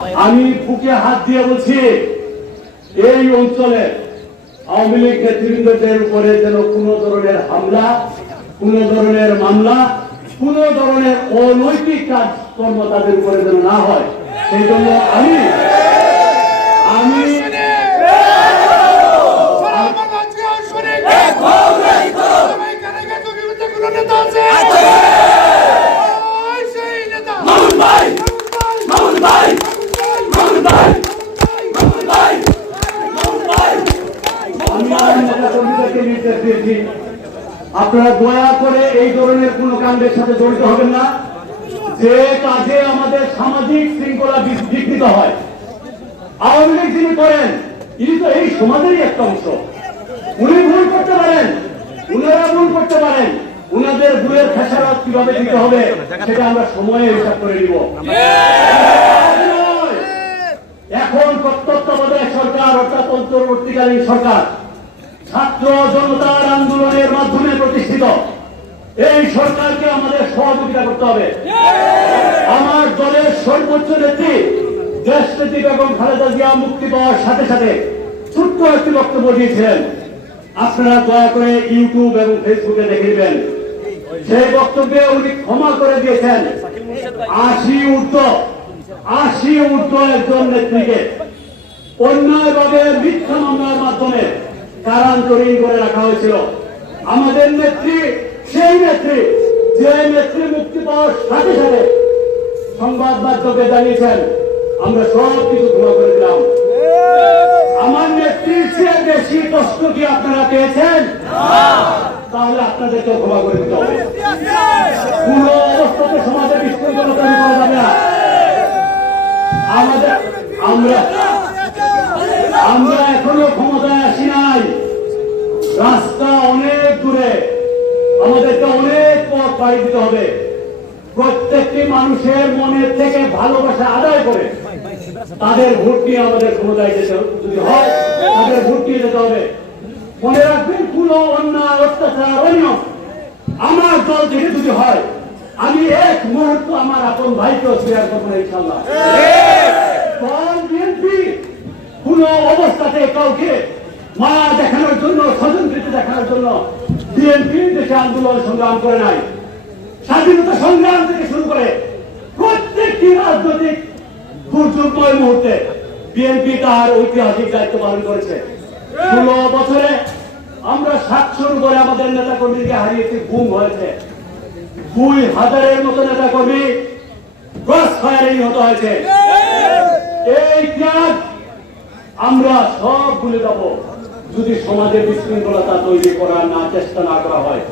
আমি বুকে হাত দিয়ে বলছি, এই অঞ্চলে আওয়ামী লীগ নেতৃবৃন্দদের উপরে যেন কোনো ধরনের হামলা, কোন ধরনের মামলা, কোন ধরনের অনৈতিক কাজকর্ম তাদের উপরে যেন না হয়। সেই জন্য আমি আপনারা দয়া করে এই ধরনের কোন কাণ্ডের সাথে জড়িত হবেন না, যে কাজে আমাদের সামাজিক শৃঙ্খলা বিঘ্নিত হয়। আওয়ামী লীগ যিনি করেন, ইনি তো এই সমাজেরই একটা অংশ। উনি ভুল করতে পারেন, উনারা ভুল করতে পারেন, উনাদের ভুলের খেসারত কিভাবে দিতে হবে সেটা আমরা সময়ে হিসাব করে নিব। এখন তত্ত্বাবধায়ক সরকার অর্থাৎ অন্তর্বর্তীকালীন সরকার ছাত্র জনতার আন্দোলনের মাধ্যমে প্রতিষ্ঠিত। এই সরকারকে আমাদের সহযোগিতা করতে হবে। আমার দলের সর্বোচ্চ নেত্রী দেশ নেত্রী বেগম খালেদা জিয়া মুক্তি পাওয়ার সাথে সাথে ছোট্ট একটি বক্তব্য দিয়েছিলেন। আপনারা দয়া করে ইউটিউব এবং ফেসবুকে দেখে নেবেন। সেই বক্তব্যে উনি ক্ষমা করে দিয়েছেন 80 ঊর্ধ্ব একজন নেত্রীকে অন্যায়ভাবে মিথ্যা মামলার মাধ্যমে কারান্তরীণ করে রাখা হয়েছিল। আমাদের নেত্রী সেই নেত্রী, যে নেত্রী মুক্তি পাওয়ার সাথে সাথে সংবাদ মাধ্যমে জানিয়েছেন আমরা সব কিছু ক্ষমা করে দিলাম। আমার নেত্রীর চেয়ে বেশি কষ্ট কি আপনারা পেয়েছেন? তাহলে আপনাদেরকে ক্ষমা করে দিতে হবে। কোন অবস্থাতে সমাজে বিশৃঙ্খলা তৈরি করা যাবে না। আমরা এখনো ক্ষমতায় আসি নাই, রাস্তা অনেক দূরে, আমাদেরকে অনেক পথ পাড়ি দিতে হবে। প্রত্যেকটি মানুষের মনের থেকে ভালোবাসা আদায় করে তাদের ভোট নিয়ে আমাদের ক্ষমতায় যেতে যদি হয়, তাদের ভোট নিয়ে যেতে হবে। মনে রাখবেন, কোন অন্যায় অত্যাচার অনিয়ম আমার দল থেকে যদি হয়, আমি এক মুহূর্ত আমার আপন ভাইকেও শেয়ার করবো না ইনশাআল্লাহ। দল বিএনপি কোন অবস্থাতে কাউকে মায়া দেখানোর জন্য, স্বজনপ্রীতি দেখানোর জন্য বিএনপি দেশে আন্দোলন সংগ্রাম করে নাই। স্বাধীনতা সংগ্রাম থেকে শুরু করে প্রত্যেকটি রাজনৈতিক দুর্যোগময় মুহূর্তে বিএনপি তার ঐতিহাসিক দায়িত্ব পালন করেছে। 16 বছরে আমরা 700-র উপরে আমাদের নেতা কর্মীকে হারিয়েছি, গুম হয়েছে। 2000-এর মতো নেতা কর্মী ক্রস ফায়ারিং হতে হয়েছে। এই ত্যাগ আমরা সব ভুলে যাব যদি সমাজে বিশৃঙ্খলতা তৈরি করার চেষ্টা না করা হয়।